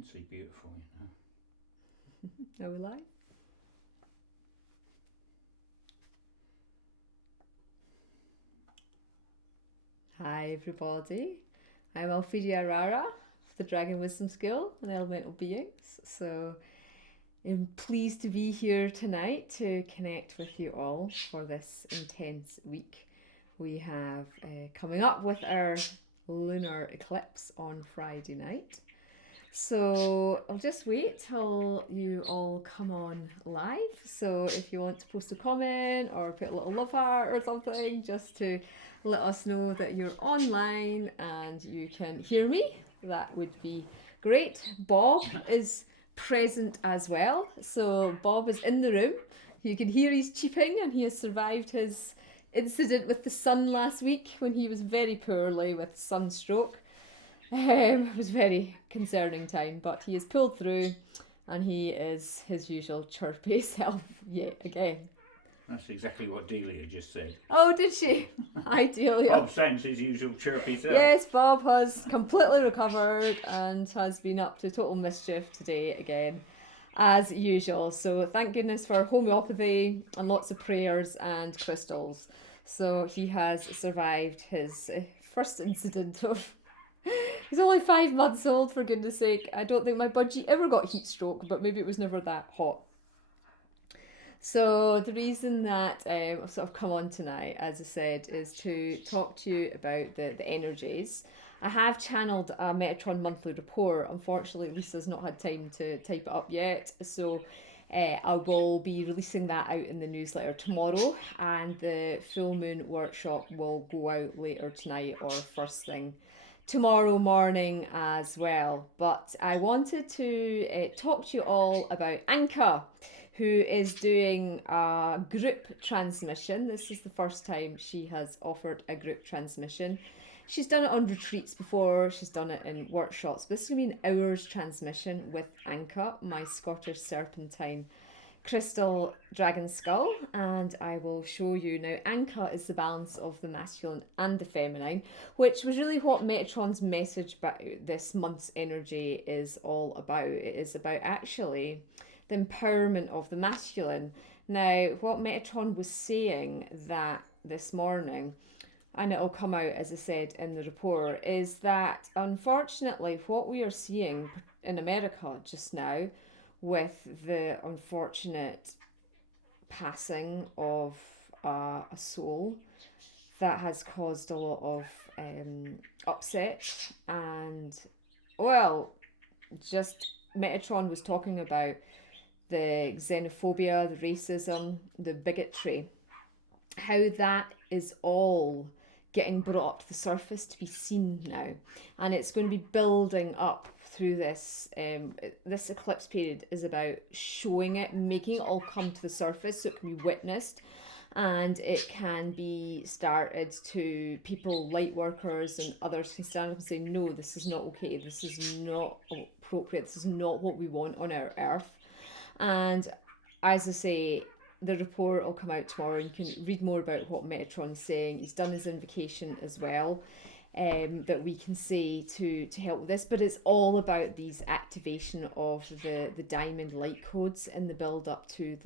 intensely beautiful, you know. Are we live? Hi everybody, I'm Alphedia Arara of the Dragon Wisdom School and Elemental Beings. So I'm pleased to be here tonight to connect with you all for this intense week. We have coming up with our lunar eclipse on Friday night. So I'll just wait till you all come on live. So if you want to post a comment or put a little love heart or something just to let us know that you're online and you can hear me, that would be great. Bob is present as well. So Bob is in the room. You can hear he's cheeping and he has survived his incident with the sun last week when he was very poorly with sunstroke. It was a very concerning time, but he has pulled through and he is his usual chirpy self yet again. That's exactly what Delia just said. Oh, did she? Hi, Delia. Bob sounds his usual chirpy self. Yes, Bob has completely recovered and has been up to total mischief today again, as usual. So thank goodness for homeopathy and lots of prayers and crystals. So he has survived his first incident of... He's only 5 months old, for goodness sake. I don't think my budgie ever got heat stroke, but maybe it was never that hot. So the reason that I've sort of come on tonight, as I said, is to talk to you about the energies. I have channeled a Metatron monthly report. Unfortunately, Lisa's not had time to type it up yet, so I will be releasing that out in the newsletter tomorrow, and the full moon workshop will go out later tonight or first thing tomorrow morning as well. But I wanted to talk to you all about Anka, who is doing a group transmission. This is the first time she has offered a group transmission. She's done it on retreats before, she's done it in workshops. This is going to be an hour's transmission with Anka, my Scottish Serpentine crystal dragon skull, and I will show you now. Anka is the balance of the masculine and the feminine, which was really what Metatron's message about this month's energy is all about. It is about actually the empowerment of the masculine. Now, what Metatron was saying that this morning, and it'll come out as I said in the report, is that unfortunately what we are seeing in America just now with the unfortunate passing of a soul that has caused a lot of upset, and well, just Metatron was talking about the xenophobia, the racism, the bigotry, how that is all getting brought up to the surface to be seen now, and it's going to be building up through this. This eclipse period is about showing it, making it all come to the surface so it can be witnessed, and it can be started to people, light workers and others can stand up and say, no, this is not okay, this is not appropriate, this is not what we want on our earth. And as I say, the report will come out tomorrow. You can read more about what Metatron's saying. He's done his invocation as well, that we can say to help with this. But it's all about these activation of the diamond light codes in the build up to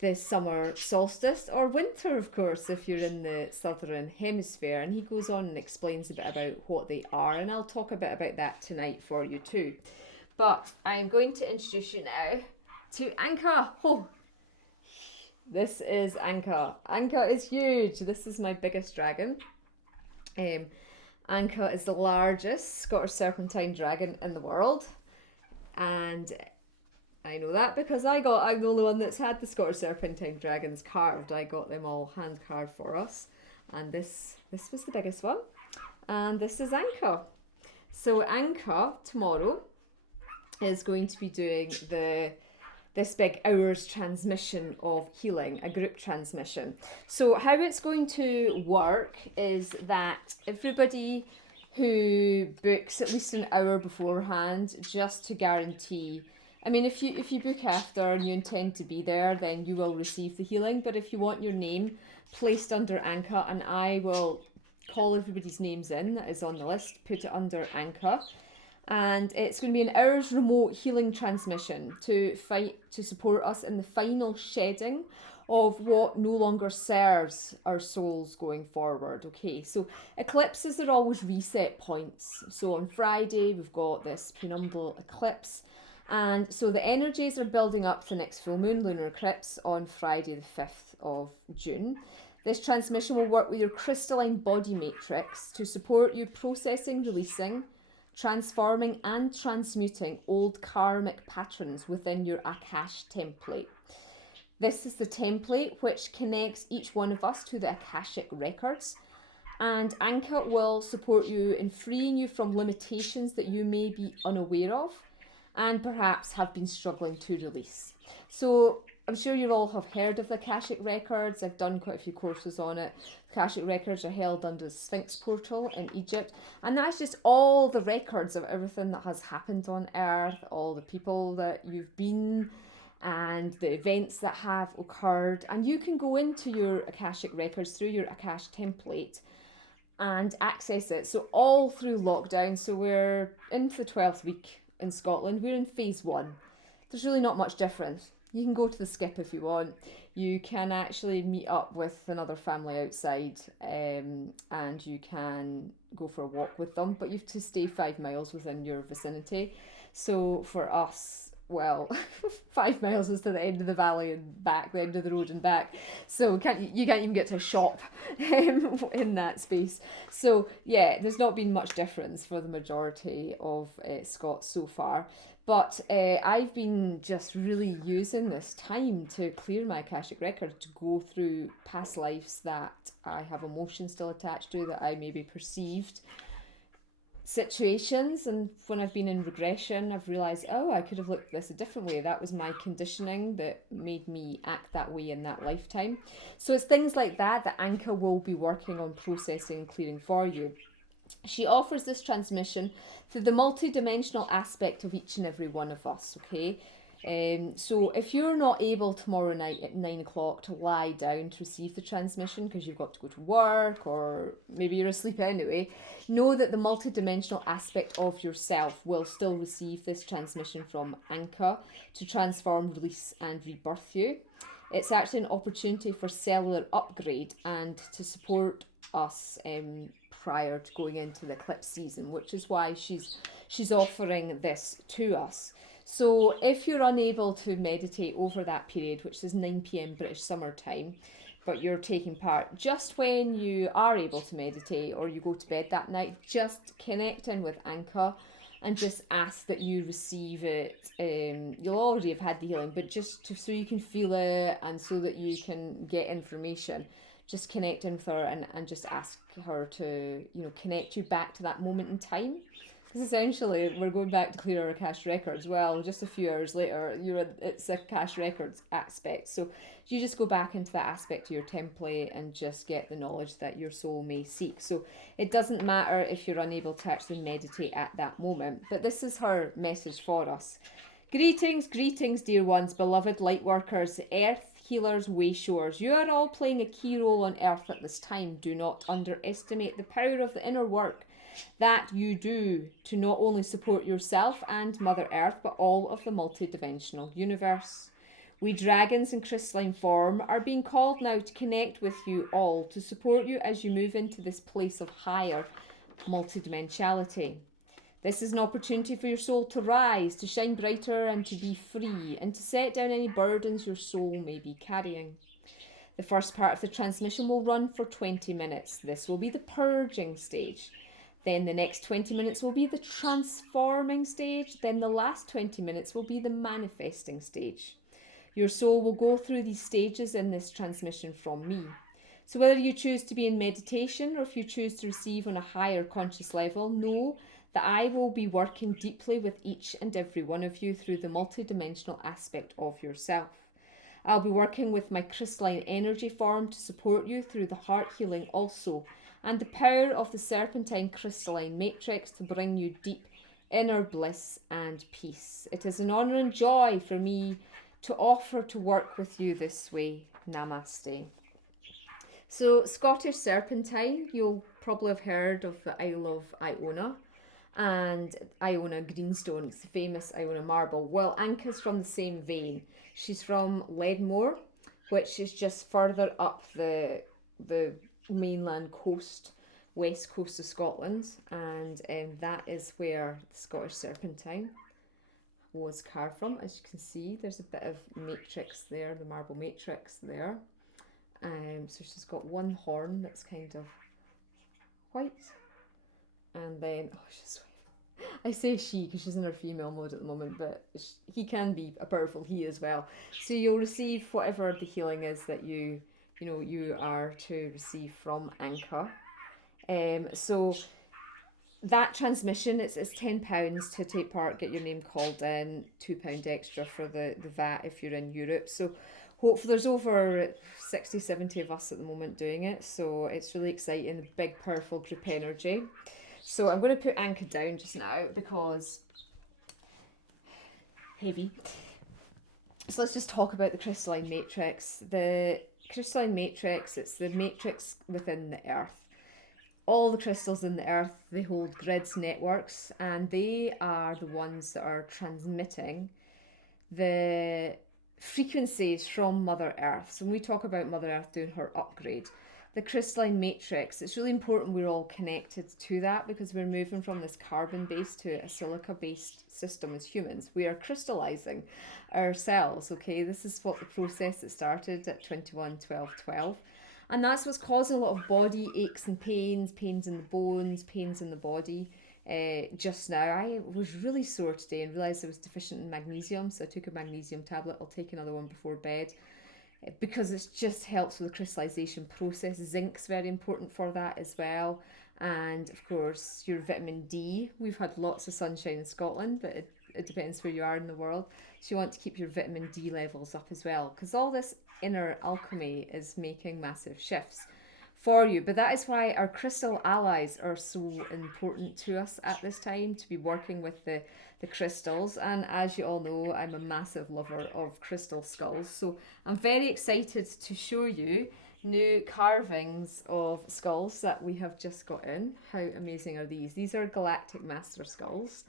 the summer solstice, or winter, of course, if you're in the southern hemisphere. And he goes on and explains a bit about what they are, and I'll talk a bit about that tonight for you too. But I'm going to introduce you now to Anka. Oh, this is Anka. Anka is huge. This is my biggest dragon. Anka is the largest Scottish Serpentine dragon in the world, and I know that because I'm the only one that's had the Scottish Serpentine dragons carved. I got them all hand carved for us, and this was the biggest one, and this is Anka. So Anka tomorrow is going to be doing this big hour's transmission of healing, a group transmission. So how it's going to work is that everybody who books at least an hour beforehand, just to guarantee, I mean, if you book after and you intend to be there, then you will receive the healing. But if you want your name placed under Anka, and I will call everybody's names in that is on the list, put it under Anka, And it's going to be an hour's remote healing transmission to support us in the final shedding of what no longer serves our souls going forward. Okay, so eclipses are always reset points. So on Friday we've got this penumbral eclipse, and so the energies are building up to the next full moon lunar eclipse on Friday the 5th of June. This transmission will work with your crystalline body matrix to support you processing, releasing, transforming and transmuting old karmic patterns within your Akash template. This is the template which connects each one of us to the Akashic Records, and Anka will support you in freeing you from limitations that you may be unaware of and perhaps have been struggling to release. So I'm sure you all have heard of the Akashic Records. I've done quite a few courses on it. Akashic Records are held under the Sphinx portal in Egypt, and that's just all the records of everything that has happened on Earth, all the people that you've been, and the events that have occurred. And you can go into your Akashic Records through your Akash template and access it. So all through lockdown, so we're into the 12th week in Scotland, we're in phase 1. There's really not much difference. You can go to the skip if you want. You can actually meet up with another family outside, and you can go for a walk with them, but you have to stay 5 miles within your vicinity. So for us, well, 5 miles is to the end of the valley and back, the end of the road and back. So you can't even get to a shop in that space. So yeah, there's not been much difference for the majority of Scots so far. But I've been just really using this time to clear my Akashic record, to go through past lives that I have emotions still attached to, that I maybe perceived situations. And when I've been in regression, I've realised, oh, I could have looked at this a different way. That was my conditioning that made me act that way in that lifetime. So it's things like that that Anka will be working on processing and clearing for you. She offers this transmission through the multi-dimensional aspect of each and every one of us, okay? So if you're not able tomorrow night at 9 o'clock to lie down to receive the transmission because you've got to go to work, or maybe you're asleep anyway, know that the multi-dimensional aspect of yourself will still receive this transmission from Anka to transform, release and rebirth you. It's actually an opportunity for cellular upgrade and to support us prior to going into the eclipse season, which is why she's offering this to us. So if you're unable to meditate over that period, which is 9 p.m. British summer time, but you're taking part just when you are able to meditate, or you go to bed that night, just connect in with Anka and just ask that you receive it. You'll already have had the healing, but just so you can feel it and so that you can get information. Just connect in with her and just ask her to, connect you back to that moment in time. Because essentially, we're going back to clear our Akashic Records. Well, just a few hours later, it's a Akashic Records aspect. So you just go back into that aspect of your template and just get the knowledge that your soul may seek. So it doesn't matter if you're unable to actually meditate at that moment. But this is her message for us. Greetings, dear ones, beloved light workers, earth healers, way showers. You are all playing a key role on earth at this time. Do not underestimate the power of the inner work that you do to not only support yourself and Mother Earth, but all of the multidimensional universe. We dragons in crystalline form are being called now to connect with you all, to support you as you move into this place of higher multidimensionality. This is an opportunity for your soul to rise, to shine brighter and to be free, and to set down any burdens your soul may be carrying. The first part of the transmission will run for 20 minutes. This will be the purging stage. Then the next 20 minutes will be the transforming stage. Then the last 20 minutes will be the manifesting stage. Your soul will go through these stages in this transmission from me. So whether you choose to be in meditation or if you choose to receive on a higher conscious level, know that I will be working deeply with each and every one of you through the multidimensional aspect of yourself. I'll be working with my crystalline energy form to support you through the heart healing also, and the power of the Serpentine Crystalline Matrix to bring you deep inner bliss and peace. It is an honour and joy for me to offer to work with you this way. Namaste. So, Scottish Serpentine, you'll probably have heard of the Isle of Iona. and Iona Greenstone. It's the famous Iona marble. Well, Anka's from the same vein. She's from Leadmore, which is just further up the mainland coast, west coast of Scotland, and that is where the Scottish Serpentine was carved from. As you can see, there's a bit of matrix there, the marble matrix there. So she's got one horn that's kind of white, and then I say she because she's in her female mode at the moment, but he can be a powerful he as well. So you'll receive whatever the healing is that you are to receive from Anka. So that transmission, it's £10 to take part, get your name called in, £2 extra for the VAT if you're in Europe. So hopefully there's over 60, 70 of us at the moment doing it. So it's really exciting, big, powerful group energy. So I'm going to put Anka down just now because heavy. So let's just talk about the Crystalline Matrix. The Crystalline Matrix, it's the matrix within the earth. All the crystals in the earth, they hold grids, networks, and they are the ones that are transmitting the frequencies from Mother Earth. So when we talk about Mother Earth doing her upgrade, the Crystalline Matrix, it's really important we're all connected to that because we're moving from this carbon-based to a silica-based system as humans. We are crystallizing ourselves, okay? This is what the process that started at 21-12-12. And that's what's causing a lot of body aches and pains in the bones, pains in the body. Just now, I was really sore today and realised I was deficient in magnesium, so I took a magnesium tablet. I'll take another one before bed because it just helps with the crystallization process. Zinc's very important for that as well. And of course, your vitamin D. We've had lots of sunshine in Scotland, but it depends where you are in the world. So you want to keep your vitamin D levels up as well, because all this inner alchemy is making massive shifts for you. But that is why our crystal allies are so important to us at this time, to be working with the crystals. And as you all know, I'm a massive lover of crystal skulls, so I'm very excited to show you new carvings of skulls that we have just got in. How amazing are these? These are Galactic Master skulls,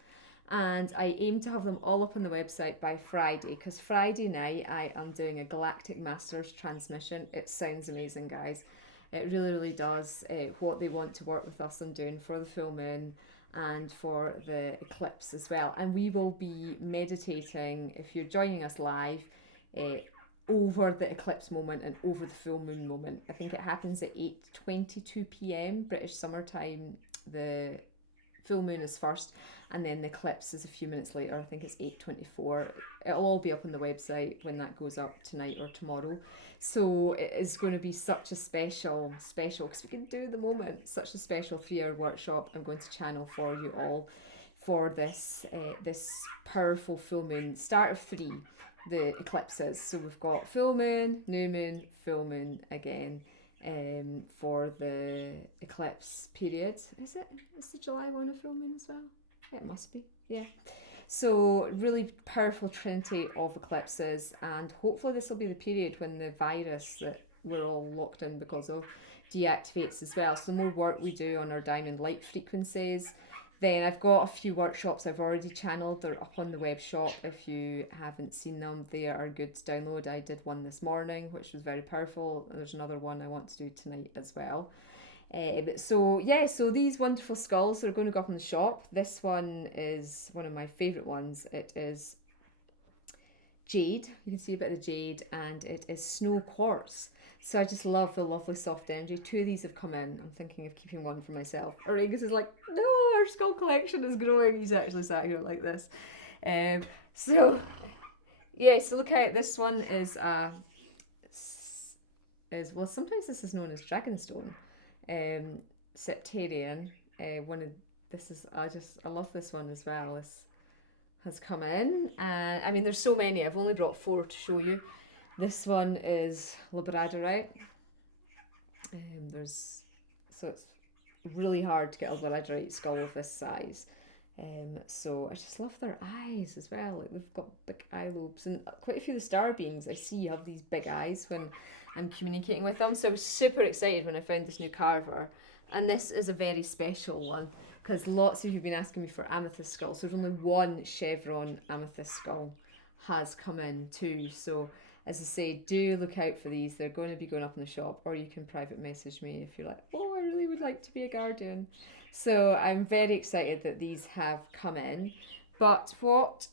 and I aim to have them all up on the website by Friday, because Friday night I am doing a Galactic Masters transmission. It sounds amazing, guys. It really, really does. What they want to work with us on doing for the full moon and for the eclipse as well. And we will be meditating, if you're joining us live, over the eclipse moment and over the full moon moment. I think it happens at 8:22 p.m. British summertime. The full moon is first, and then the eclipse is a few minutes later. I think it's 8:24. It'll all be up on the website when that goes up tonight or tomorrow. So it is going to be such a special, because we can do the moment, such a special 3-hour workshop I'm going to channel for you all for this this powerful full moon. Start of 3, the eclipses. So we've got full moon, new moon, full moon again. For the eclipse period. Is the July one a full moon as well? It must be, yeah. So really powerful trinity of eclipses, and hopefully this will be the period when the virus that we're all locked in because of deactivates as well. So the more work we do on our diamond light frequencies, then I've got a few workshops I've already channeled. They're up on the web shop. If you haven't seen them, they are good to download. I did one this morning, which was very powerful. There's another one I want to do tonight as well. So these wonderful skulls are going to go up in the shop. This one is one of my favourite ones. It is jade. You can see a bit of the jade, and it is snow quartz. So I just love the lovely soft energy. 2 of these have come in. I'm thinking of keeping one for myself. Auraengus is like, no, our skull collection is growing. He's actually sat here like this. So look out. This one is well, sometimes this is known as Dragonstone. Septarian. I love this one as well. This has come in, and I mean there's so many. I've only brought 4 to show you. This one is labradorite. So it's really hard to get a labradorite skull of this size. So I just love their eyes as well. Like, they've got big eye lobes, and quite a few of the star beings I see have these big eyes when I'm communicating with them. So I was super excited when I found this new carver, and this is a very special one. because lots of you have been asking me for Amethyst Skull. So there's only one chevron Amethyst Skull has come in too. So as I say, do look out for these. They're going to be going up in the shop, or you can private message me if you're like, oh, I really would like to be a guardian. So I'm very excited that these have come in. But what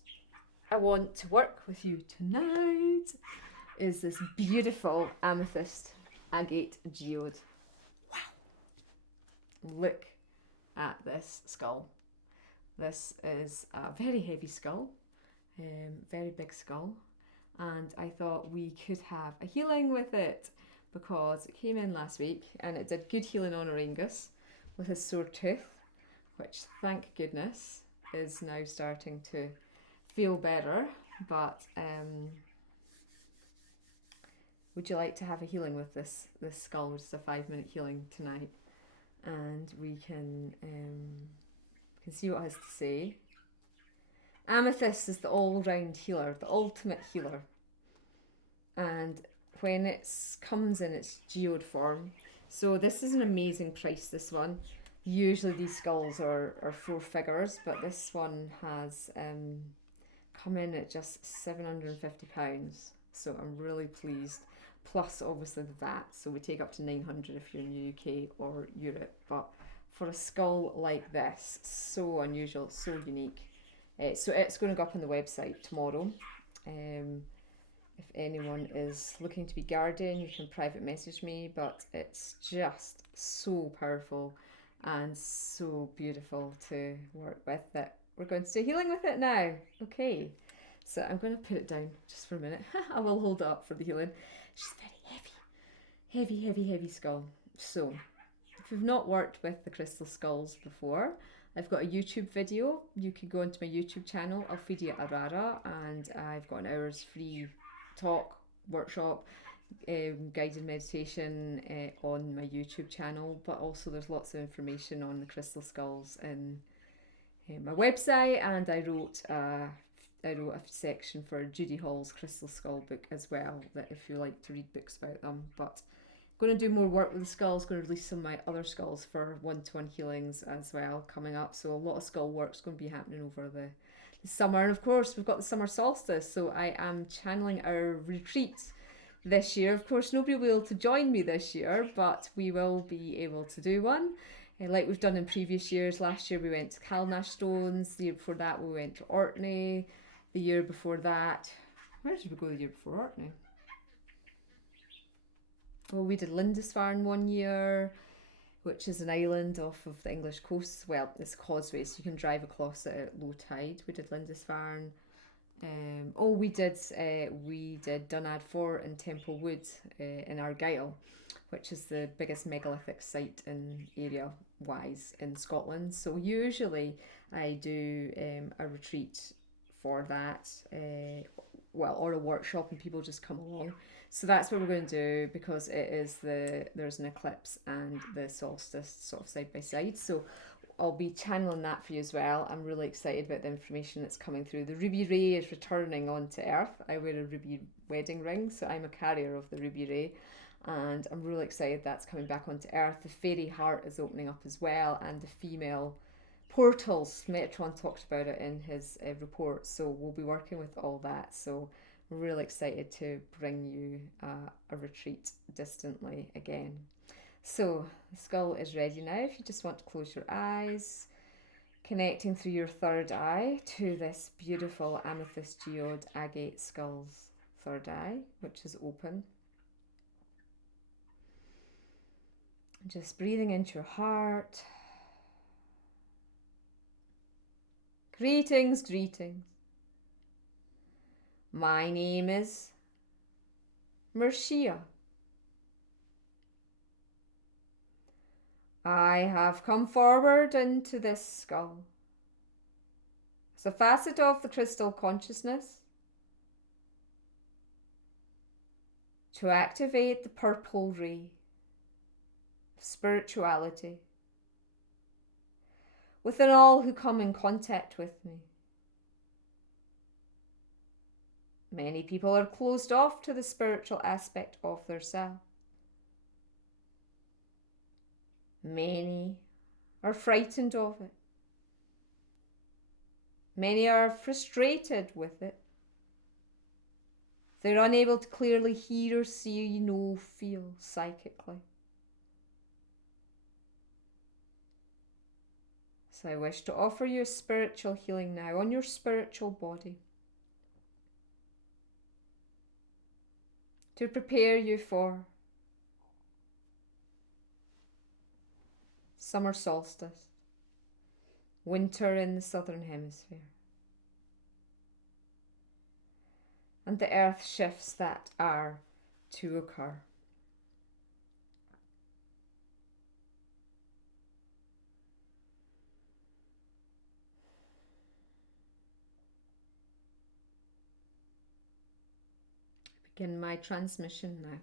I want to work with you tonight is this beautiful amethyst agate geode. Wow. Look at this skull. This is a very heavy skull, very big skull. And I thought we could have a healing with it because it came in last week and it did good healing on Auraengus with his sore tooth, which thank goodness is now starting to feel better. But would you like to have a healing with this skull? Just a 5-minute healing tonight, and we can see what it has to say. Amethyst is the all-round healer, the ultimate healer. And when it comes in its geode form, so this is an amazing price, this one. Usually these skulls are 4 figures, but this one has come in at just £750. So I'm really pleased. Plus obviously the VAT, so we take up to 900 if you're in the UK or Europe. But for a skull like this, so unusual, so unique. So it's going to go up on the website tomorrow. If anyone is looking to be guardian, you can private message me, but it's just so powerful and so beautiful to work with that we're going to do healing with it now. Okay, so I'm going to put it down just for a minute. I will hold it up for the healing. She's very heavy skull. So if you've not worked with the crystal skulls before, I've got a YouTube video. You can go into my YouTube channel, Alphedia Arara, and I've got an hour's free talk, workshop, guided meditation on my YouTube channel. But also there's lots of information on the crystal skulls in my website, and I wrote a section for Judy Hall's Crystal Skull book as well, that if you like to read books about them. But going to do more work with the skulls, going to release some of my other skulls for one-to-one healings as well coming up. So a lot of skull work's going to be happening over the summer. And of course we've got the summer solstice, so I am channeling our retreat this year. Of course nobody will be able to join me this year, but we will be able to do one. Like we've done in previous years. Last year we went to Calnash Stones, the year before that we went to Orkney, the year before that, where did we go the year before Orkney? Well, we did Lindisfarne one year, which is an island off of the English coast. Well, it's a causeway, so you can drive across it at low tide. We did Lindisfarne. We did Dunnad Fort and Temple Wood in Argyll, which is the biggest megalithic site in area-wise in Scotland. So usually I do a retreat for that, or a workshop, and people just come along. So that's what we're going to do, because there's an eclipse and the solstice sort of side by side. So I'll be channeling that for you as well. I'm really excited about the information that's coming through. The ruby ray is returning onto Earth. I wear a ruby wedding ring, so I'm a carrier of the ruby ray, and I'm really excited that's coming back onto Earth. The fairy heart is opening up as well, and the female portals. Metatron talked about it in his report, so we'll be working with all that. So we're really excited to bring you a retreat distantly again. So the skull is ready now. If you just want to close your eyes, connecting through your third eye to this beautiful amethyst geode agate skull's third eye, which is open. Just breathing into your heart. Greetings, greetings. My name is Mercia. I have come forward into this skull as a facet of the crystal consciousness to activate the purple ray of spirituality within all who come in contact with me. Many people are closed off to the spiritual aspect of their self. Many are frightened of it. Many are frustrated with it. They're unable to clearly hear, see, know, feel psychically. So I wish to offer you a spiritual healing now on your spiritual body, to prepare you for summer solstice, winter in the southern hemisphere, and the earth shifts that are to occur. Begin my transmission now.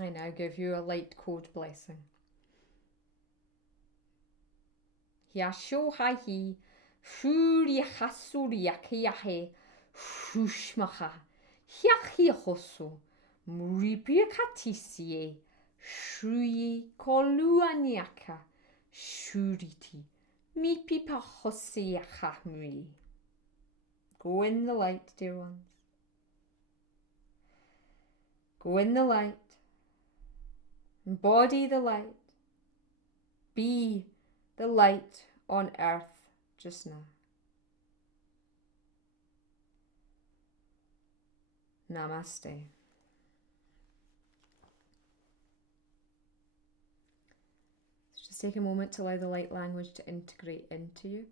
I now give you a light code blessing. Yasho hahi, shuri hasuri yakiyahe, shushmaha, yahi hoso, muripia katisie, shui koluaniaka, shuriti, mi pipa hosi yahamri. Go in the light, dear ones. Go in the light. Embody the light. Be the light on earth just now. Namaste. So just take a moment to allow the light language to integrate into you.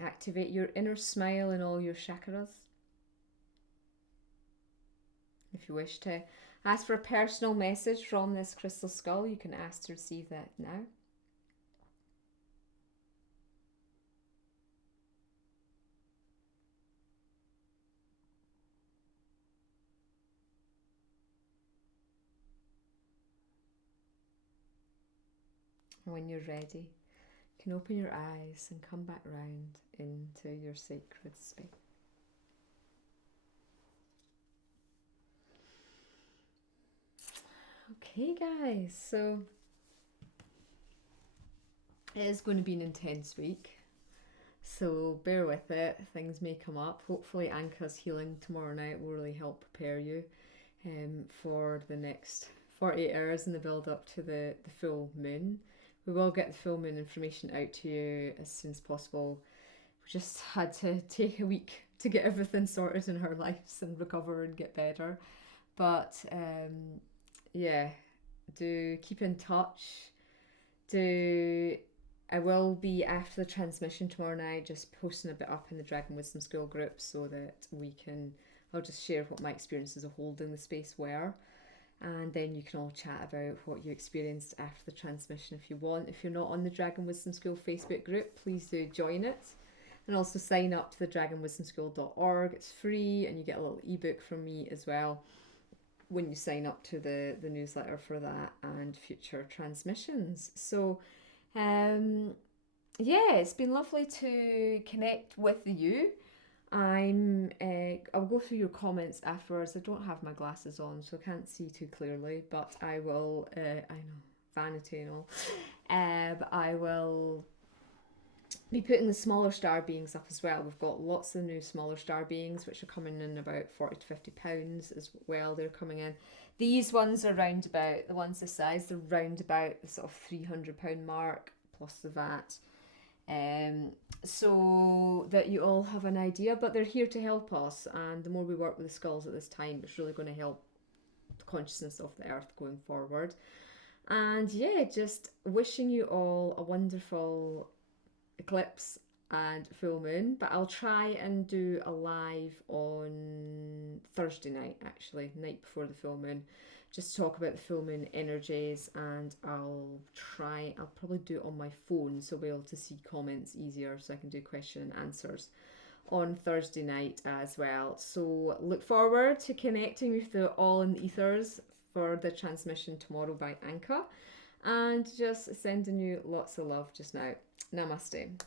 Activate your inner smile in all your chakras. If you wish to ask for a personal message from this crystal skull, you can ask to receive that now. And when you're ready, you can open your eyes and come back round into your sacred space. Okay guys, so it is going to be an intense week, so bear with it. Things may come up. Hopefully Anka's healing tomorrow night will really help prepare you for the next 48 hours in the build up to the full moon. We will get the full moon information out to you as soon as possible. We just had to take a week to get everything sorted in our lives and recover and get better, but yeah, do keep in touch. I will be, after the transmission tomorrow night, just posting a bit up in the Dragon Wisdom School group so that I'll just share what my experiences of holding the space were. And then you can all chat about what you experienced after the transmission if you want. If you're not on the Dragon Wisdom School Facebook group, please do join it. And also sign up to the dragonwisdomschool.org. It's free, and you get a little ebook from me as well when you sign up to the newsletter for that and future transmissions. So, yeah, it's been lovely to connect with you. I'll go through your comments afterwards. I don't have my glasses on, so I can't see too clearly, but I will, I know, vanity and all, but I will be putting the smaller star beings up as well. We've got lots of new smaller star beings, which are coming in about £40 to £50 as well. They're coming in. These ones are round about, the ones this size, they're round about the sort of £300 mark, plus the VAT. So that you all have an idea, but they're here to help us, and the more we work with the skulls at this time, it's really going to help the consciousness of the earth going forward. And yeah, just wishing you all a wonderful eclipse and full moon, but I'll try and do a live on Thursday night, actually, night before the full moon, just talk about the full moon energies, and I'll probably do it on my phone so I'll be able to see comments easier, so I can do question and answers on Thursday night as well. So look forward to connecting with the All in the Ethers for the transmission tomorrow by Anka, and just sending you lots of love just now. Namaste.